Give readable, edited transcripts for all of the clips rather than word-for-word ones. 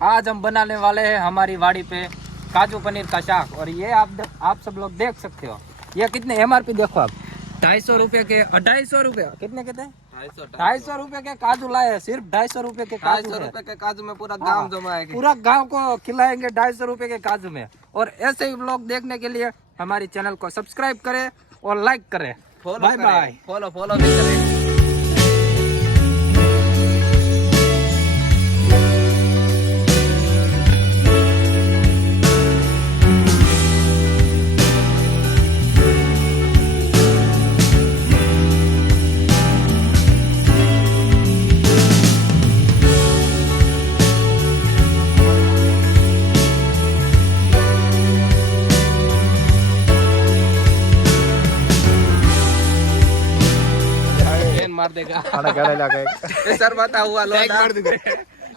आज हम बनाने वाले हैं हमारी वाड़ी पे काजू पनीर का साग। और ये आप सब लोग देख सकते हो। ये कितने MRP देखो आप, 250 रुपए के 250 रुपए कितने कहते हैं 250 रुपए के काजू लाए हैं। सिर्फ 250 रुपए के काजू, 250 रुपए के काजू में पूरा गांव जमाएंगे, पूरा गांव को खिलाएंगे 250 रुपए के काजू में। और ऐसे ही व्लॉग देखने के लिए हमारी चैनल को सब्सक्राइब करें और लाइक करें। Bye bye. फॉलो भी करें। मार देगा शर्माता हुआ लौंडा।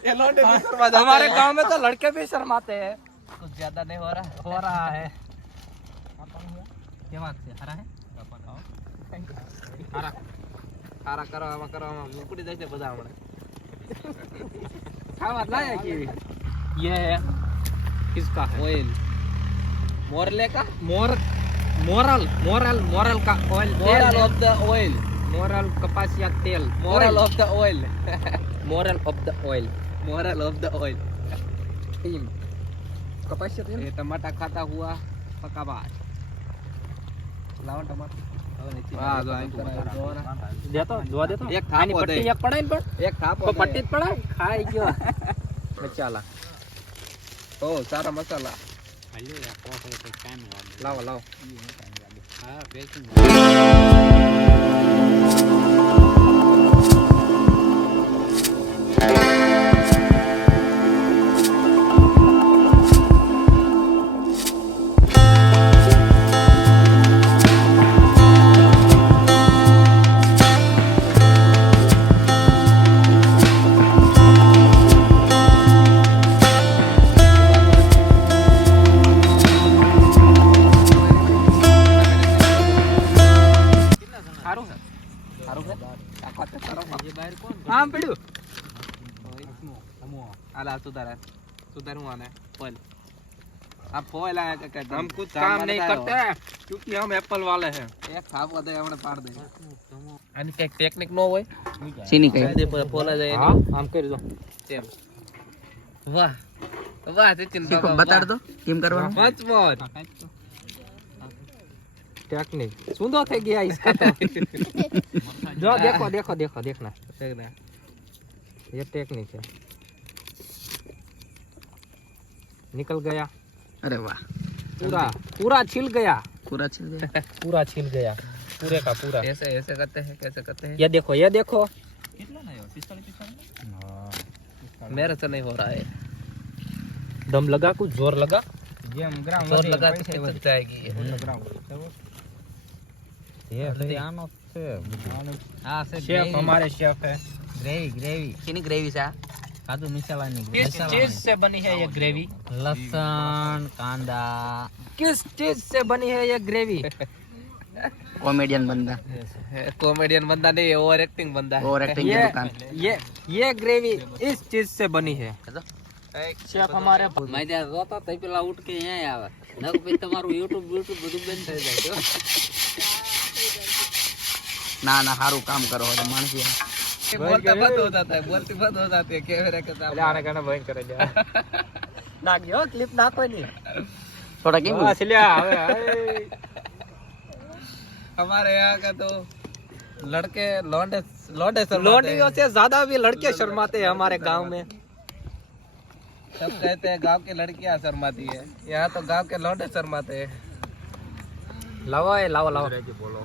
ये लौंडे भी शर्मा जाते हैं। हमारे गांव में तो लड़के भी शर्माते हैं। कुछ ज्यादा नहीं हो रहा है। क्या बात है? हरा है हरा करो मुकुटी जैसे बजा हमने खावा लाया कि ये है किसका है? ऑयल मोरले का मोरल का oil, moral of the oil, moral कपासिया तेल, moral of the oil, moral of the oil, moral of the oil. Team कपासिया तेल। ये टमाटर खाता हुआ पका बाज लावा टमाटर वाह देतो दुआ देतो एक थाप आनी पट्टी एक पड़े पर एक थाप तो पट्टी पड़ा खाई गयो बचाला। ओ सारा मसाला हेलो या को टाइम लाओ हां बेकिंग आम पड़ो आला सुधारू आने फल। आप फल आया क्या कहते हैं? हम कुछ काम नहीं करते हैं क्योंकि हम एप्पल वाले हैं। एक खाप दे हमने पाड़ दे आनी एक टेक्निक नो होय सीनी कई दे फल जाए। हां आम कर दो चल वाह सचिन बाबा बता दो केम करवानो मच मोर टेक्निक सुंदर थे गया इसका तो जो देखना ये टेक्निक है। निकल गया। अरे वाह पूरा छिल गया पूरा छिल गया पूरा छिल गया पूरे का पूरा। ऐसे करते हैं कैसे करते हैं? ये देखो कितना नहीं हो 45 मेरे से नहीं हो रहा है। दम लगा कुछ जोर लगा जोर लगा के बच जाएगी ये हां से शेफ हमारे शेफ है। ग्रेवी सीनी ग्रेवी सा काजू मसाला नहीं किस चीज से बनी है ये ग्रेवी? लहसुन कांदा किस चीज से बनी है ये ग्रेवी? कॉमेडियन बंदा कॉमेडियन बंदा नहीं, ओवर एक्टिंग बंदा है। और एक्टिंग की दुकान ये ग्रेवी इस चीज से बनी है। शेफ हमारे मैं ત્યાં રોતા તઈ પેલા ઉઠ કે અહીંયા આવે નક પછી તમારું YouTube બધું બંધ થઈ જાય ना हारू काम करो तो मानसी बोलते बंद हो जाता है, बोलती बंद हो जाती है कैमरे के सामने। आने गाना बंद करे जा नाग्यो क्लिप नाखो नहीं थोड़ा केम असलिया હવે हमारे यहाँ का तो लड़के लौंडे लौंडियों से ज्यादा भी लड़के शर्माते हैं हमारे गांव में। सब कहते हैं गांव की लड़कियां शर्माती है, यहाँ तो गांव के लौंडे शर्माते हैं। लाओ बोलो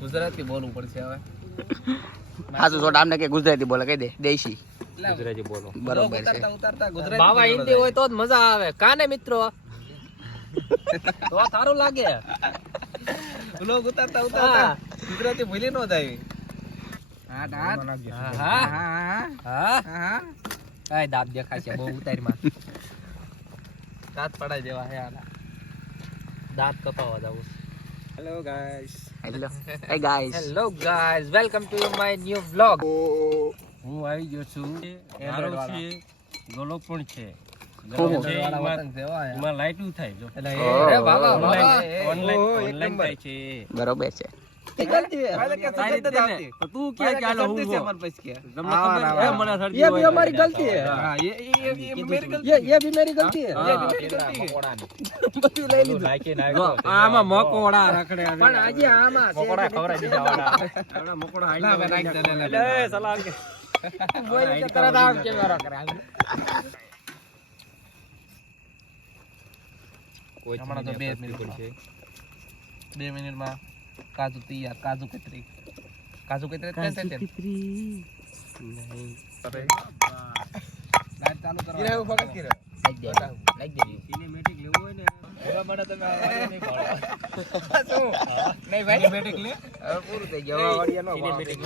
गुजराती बोलવું પડશે હવે। हां तो छोटा हमने के गुजराती बोला कह दे देशी गुजराती बोलो बरोबर છે ઉતારતા ગુજરાતી બાવા હિન્દી હોય તો જ મજા આવે કાને મિત્રો તો સારું લાગે। लोग उतारता गुजराती भूली नो जाए। દાંત દેખાશે બહુ ઉતારીમાં दांत पड़ा जेवा है आला દાંત કપાવવા જાવું। Hello guys hello guys welcome to my new vlog. હું આવી ગયો છું મારો છે ગોલો પણ છે ઓહો. એમાં લાઈટું થાય જો ઓહો. ઓનલાઈન થાય છે બરોબર છે ये भी हमारी गलती है ये भी मेरी गलती है બધું લઈ લીધું આમાં મકોડા રખડે પણ આજે આમાં મકોડા ખવરાઈ દીધા વાળા મકોડા હાઈ લે સલામ કે બોલ કે તરત આવ કેમેરો કરે કોઈ હમણાં તો 2 મિનિટ પડશે 2 મિનિટમાં કાજુ તૈયાર કાજુ કતરી નહીં લાઈટ ચાલુ કરો એને ફોકસ કરો લાઈક દે સિનેમેટિક લેવું હોય ને એવા મને તમે આવાડિયા નહીં ભાળો શું નહીં ભાઈ સિનેમેટિક લે હવે પૂરું થઈ ગયું હવે આવાડિયા નો સિનેમેટિક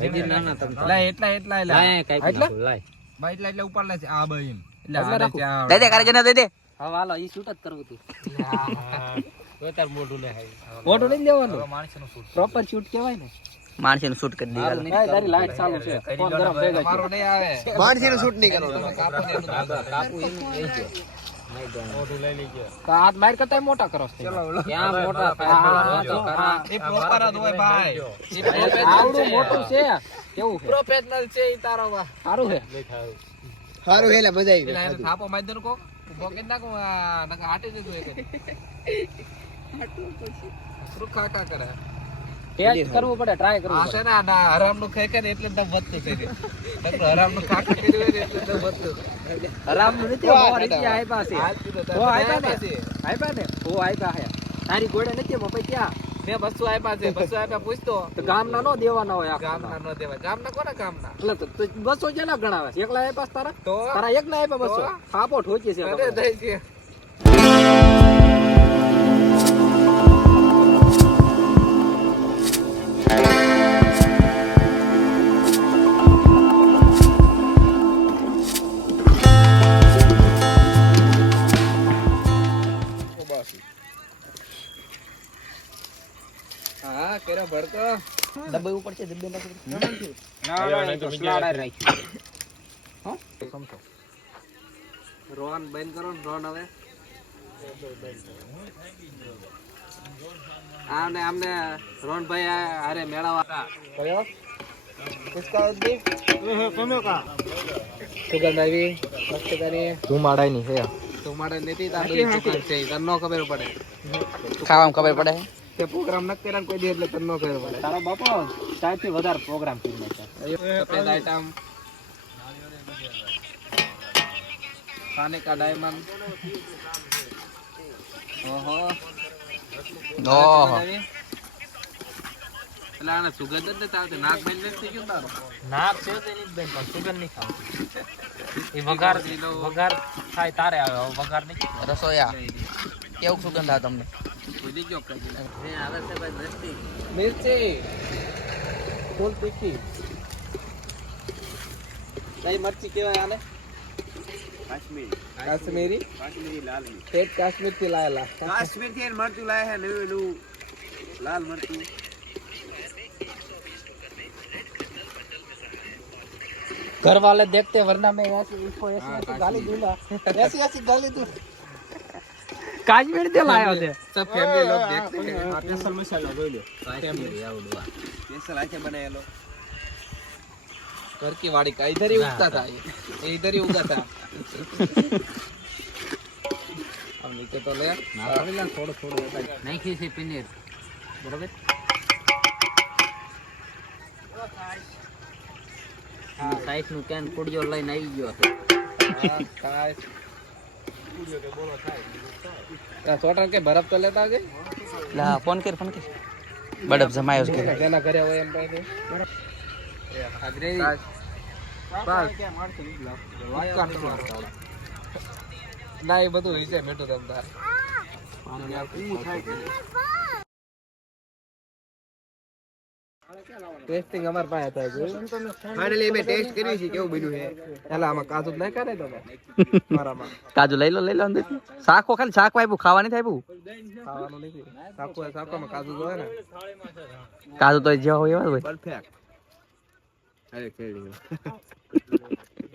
હજી નાના તમે લાય એટલા લાય એટલા ભાઈ એટલા ઉપર લે આ ભાઈ દે દે કરે જને દે દે હા હાલો ઈ શૂટ જ કરવું હતું તો તાર મોઢું લે હાઈ ફોટો નહીં લેવાનો માણસનો શૂટ પ્રોપર શૂટ કહેવાય ને માણસીનું શૂટ કરી દે ભાઈ તારી લાઈટ ચાલુ છે ફોન ગરમ થઈ ગયો મારો નહીં આવે માણસીનું શૂટ નહીં કરો કાપુ એનું લઈ ગયો મોઢું લઈ લીજો તો હાથ માર કરતા મોટા કરો છો ક્યાં મોટા હા એ પ્રોપર જ હોય ભાઈ આવડું મોટું છે કેવું છે પ્રોફેશનલ છે ઈ તારો વા સારું છે સારું હેલા મજા આવી પેલા એને થાપો મારી દે કો પોકેટ નાખો નકા હાટે દે તું એક રૂખા કા કરે ટેસ્ટ કરવું પડે ટ્રાય કરવું આ છે ને આ હરામ નું ખાઈ ખાઈ એટલે દમ વધતું છે નકર હરામ નું ખાખા કર્યું હોય ને એટલે દમ વધતું હરામ નું નથી બહુ રીતે આપ્યા છે ઓ આપ્યા ને ઓ આપ્યા હે તારી ગોળે નથી મપાઈ ક્યાં મેં 200 આપ્યા છે 200 આપ્યા પૂછતો તો ગામના નો દેવાના હોય ગામના નો દેવા ગામના કોના ગામના એટલે તો 200 જેના ગણાવે છે એકલા આપ્યા તારા તો તારા એકલા આપ્યા 200 થાપો ઠોકી છે અરે દઈ છે હા કેરા ભડકો ડબ્બે ઉપર છે ડબ્બે ના તો સ્લાડ રાખ્યું હા સમજો રોન બંધ કરો ને રોન હવે આમને આમને રોનભાઈ અરે મેળાવા કયો કિસકા દી સુગંધ આવી મસ્ત કરી ધુમાડાની છે તું મારે નથી તારી દુકાન છે તને નો ખબર પડે ખાવામાં ખબર પડે તે પ્રોગ્રામ ન કર્યા કોઈ દી એટલે તને નો ખબર પડે તારા બાપા સાહેબથી વધારે પ્રોગ્રામ કરી નાખ્યા સફેદ આઈટમ ખાને કા ડાયમંડ ઓહો ઓહો એટલે આને સુગંધ જ નથી આવતી નાક બંધ નથી થઈ ગયું તારું નાક છે તેની બેન પણ સુગંધ નહીં ખાવ એ વઘાર થાય તારે આવે વઘાર નહીં રસોયા કેવું સુગંધ આવે તમને કોઈ દી જોક કરી આવે છે ભાઈ મિર્ચી મિર્ચી ફૂલ તીખી કઈ મરચી કહેવાય આને કાશ્મીરી લાલ ઠેઠ કાશ્મીર થી લાયેલા કાશ્મીર થી મરચું લાયા હે નવું લાલ મરચું घर वाले देखते वरना मैं ऐसे इसको ऐसे गाली दूंगा ऐसी गाली दूं काश्मीर से लाया थे सब फैमिली लोग देखते हैं स्पेशल मसाला જોઈ લો काश्मीरी आवडवा स्पेशल आके बनाया घर की वाड़ी का इधर ही उगता था ये इधर ही उगा था अब नीचे तो ले થોડો થોડો નાખી છે પનીર બરોબર સાઈઝ નું કેન કુડિયો લઈને આવી ગયો છે छोटा के बर्फ तो लेता आगे લા ફોન કર બડપ જમાયો છે જેના ઘરે હોય એમ પાસે અગ્રેજી ના એ બધું વિશે મેઠું તમતાર ટેસ્ટિંગ અમાર પાસે થાય છે ફાઇનલી મે ટેસ્ટ કર્યું છે કેવું બન્યું છે એલા આમાં કાજુ જ નાખ્યા ને તમે મારામાં કાજુ લઈ લો અંદર શાકો ખાલી શાક વાપ્યું ખાવા નહીં થાય ખાવાનું નથી શાકોમાં કાજુ જોવે ને કાજુ તો જે હોય એવા જ હોય પરફેક્ટ અરે ખેડી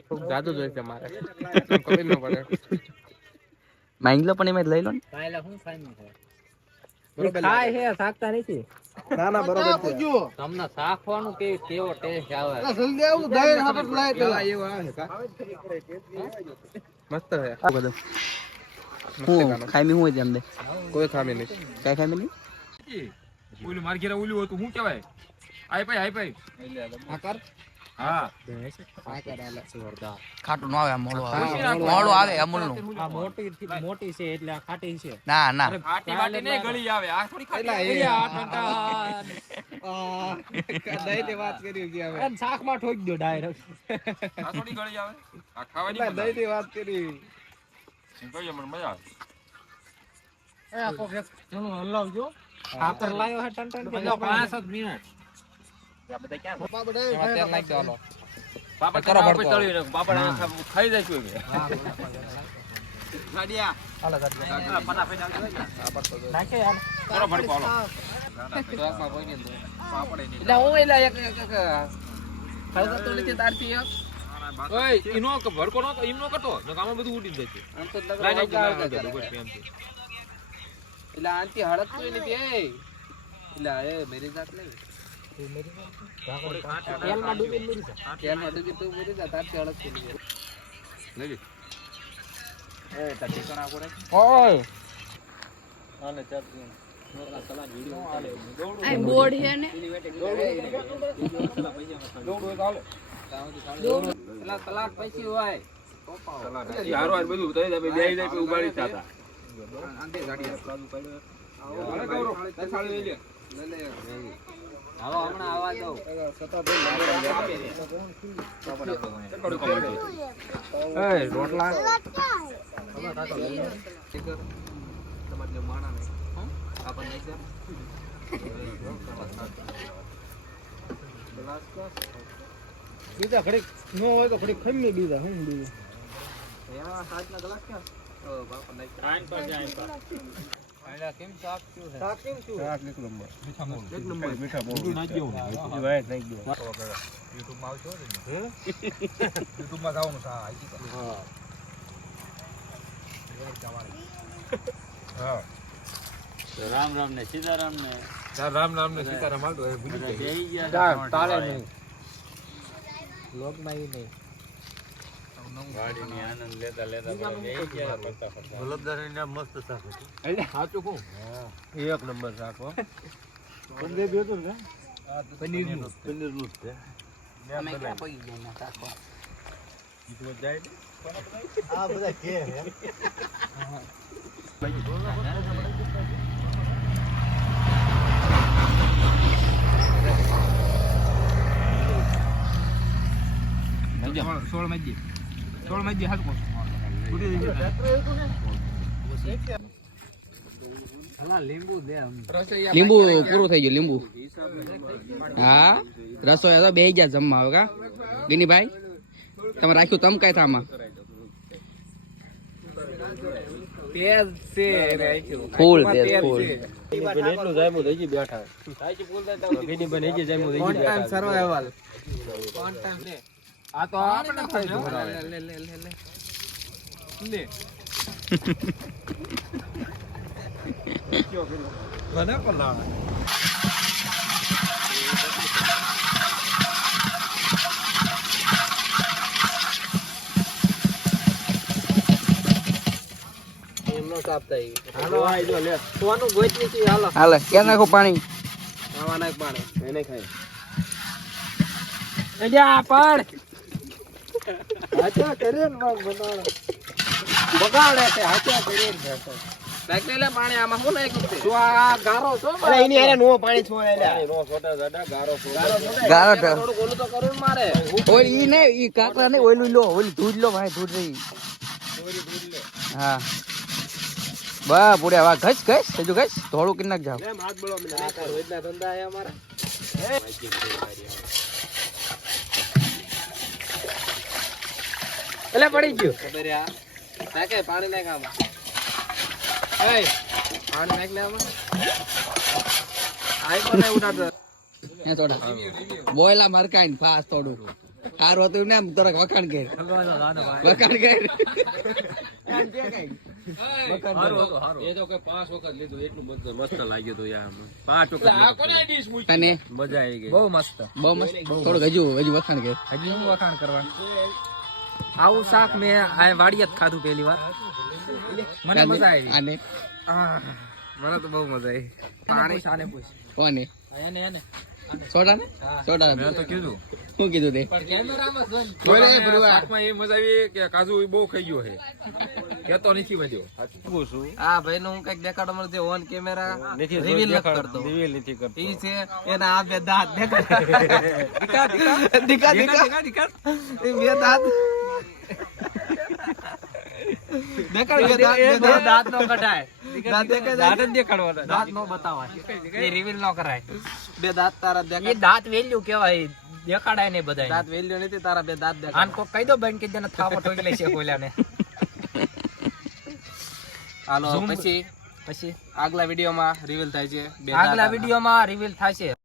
ખૂબ જાદુ જોઈ છે મારે ખબર ન પડે માંગ લો પણ એમ જ લઈ લો ને કાયલા હું ફાઈન છે બરોબર ખાય હે શાકતા નથી ના ના બરોબર છે તમને શાકવાનું કેવો ટેસ્ટ આવે જલ્દી આવું દહીં હાટટ લાય પેલા એવું આવે કા મસ્ત છે આ બધું હું ખામી હું જેમ દે કોઈ ખામી નહીં કઈ ખામી નહીં ઓલું માર ઘેરે ઓલું હતું શું કહેવાય આઈ પાઈ આ કર હા આ કર આલા જોરદાર ખાટું ન આવે આમ મોડું આવે અમૂલ નું આ મોટી છે એટલે આ ખાટી છે ના ના આટી વાટી નહીં ગળી આવે આ થોડી ખાટી દહીં ની વાત કરી કે હવે શાક માં ઠોકી દો ડાયરેક્ટ આ થોડી ગળી આવે આ ખાવાની દહીં ની વાત કરી કહીએ મને મજા આવે એ કોક ચલો હલાવજો ખાતર લાયો હે ટન 5 મિનિટ પપ્પા બધા તેલ નાખ દેવાનો પાપડ કરો કરો ભડકો. તળી પાપડ ખાઈ જઈશું હવે ગાડિયા હાલો ગાડી ફટાફટ નાખે યાર કરો ભડકો હાલો ચોકમાં પોઈ ગયો પાપડ નહીં એટલે હું એલા એક ખાવ તો નથી તારતી એક ઓય ઈનો ભડકો નો ઈનો કટો ન કામ બધું ઉડી જાય છે આમ તો લાઈ નાખ લગા દે બસ પ્રેમથી એટલે આંટી હળદ તો નથી એ એટલે એ મેરી જાત નહીં તેલમાં ડૂબી લીધી છે કેમ હતું કે તું મેરી જાત આંટી હળદ તો નથી લઈ લે એ તટી કોણ આકો રે ઓય આને ચાપી આ બોર્ડ હે ને પેલા તલાક પછી હોય યારો આ બધું તઈ દે બે જાય પે ઉગાડી થાતા આંટી ગાડી અરે ગૌરવ થાળી લઈ લે આવો હમણાં આવા દો એ રોટલા તમારે માણા નહીં આપણને બીજા ઘડીક ન હોય તો ઘડીક ખમી બીજા હું બીજા કેમ શાક થયું છે શાક કેમ છું શાક એક નંબર મીઠા બહુ YouTube માં આવશો ને YouTube માં જવાનું છે હા રામ રામ ને સીતારામ ને રામ નામ ને સીતારામ હાલતો એ ભૂલી ગયો તાલે નહીં લોક માં ઈ નહીં ગાડીની આનંદ લેતા લેતા બેહી ગયા ફરતા ફરતા ગલબદારી ના મસ્ત શાક હતું સાચું કહું એક નંબર શાક હો પનીર બી હતું ને પનીરનું છે અમે ક્યાં પગી ગયા ના રાખો આ બધા કે હે સોળ મજી હાથ લીંબુ પૂરું થઈ ગયું લીંબુ હા રસોઈ તો બે ગયા જમવા હવે કા ગિનીભાઈ તમે રાખ્યું તમ કઈ થામાં તેજ છે ફૂલ તેજ ફૂલ એટલું જાયમું થઈ ગઈ બેઠા બેની બને ગઈ જાયમું થઈ ગઈ ટાઈમ સર્વાઈવલ આ તો આપણે ખાઈ લે લે લે લે લે મને પણ ના એમનો કાપતા હાલો આઈ જો લે સોનું ગોઈતની છે હાલો હાલે ક્યાં નાખો પાણી આવા નાખ પાણી એને ખાય એજા પડ હાચા કરે ને બનાવ બગાડે છે હાચા કરે ને નાખ લે પાણી આમાં હું નાખ્યું છે તો આ ગારો છો અરે એની અરે નો પાણી છોડે લે નો છોટા જાડા ગારો ગારો થોડું ઓલું તો કરું ને મારે ઓય ઈ ને ઈ કાકરા ને ઓયલું લો ઓલી ધૂળ લો ભાઈ ધૂળ રહી હા બા પૂરે વા ઘસ ઘસ હજુ ઘસ થોડું કિન નાખ જાવ એમ હાથ બળો મને આ રોજના ધંધા હે અમારા એટલે પડી ગયો ખબર આ નાખે પાણી નાખ આમાં પાણી નાખ લે આમાં આઈ કોને ઉડાડતો હે થોડા બોયલા મરકાઈ ને ફાસ થોડું સારું હતું ને આમ તરક વખાણ કર વખાણ કર એ તો કે 5 વખત લીધું એટલું બધું મસ્ત લાગ્યું હતું યાર 5 વખત અને મજા આવી ગઈ બહુ મસ્ત બહુ મસ્ત થોડુંક હજુ વખાણ કર હજી હું વખાણ કરવા આવું શાક મેં આ વાડીએ જ ખાધું પહેલી વાર મને મજા આવી આને મને તો બહુ મજા આવી પાણી સાને પૂછ કોને એને સોડા ને સોડા મેં તો કીધું શું કીધું તે પણ કેમેરામાં જોઈને શાકમાં એ મજા આવી કે કાજુ બહુ ખાઈ ગયો છે કેતો નથી વધ્યો આ ભાઈ નું હું કઈક દેખાડો મને જે ઓન કેમેરા રિવીલ નથી કરતો ઈ છે એના આ બે દાંત દેખાડ દીકા દીકા એ બે દાંત દેખાડ બે દાંત દાંત નો કઢાય દાંત દેખાય દાંત જ દેખાડવાનો દાંત નો બતાવાય એ રિવીલ નો કરાય બે દાંત તારા એ દેખાડ દાંત વેલ્યુ કેવાય દેખાડાય ને બધાય દાંત વેલ્યુ નથી તારા બે દાંત દેખાડ આન કો કહી દો બેન કે જેને થાપો ઠોકી લે છે કોઈલાને હાલો Zoom પછી પછી આગલા વિડીયોમાં રિવીલ થાય છે બે આગલા દાંત વિડીયોમાં રિવીલ થશે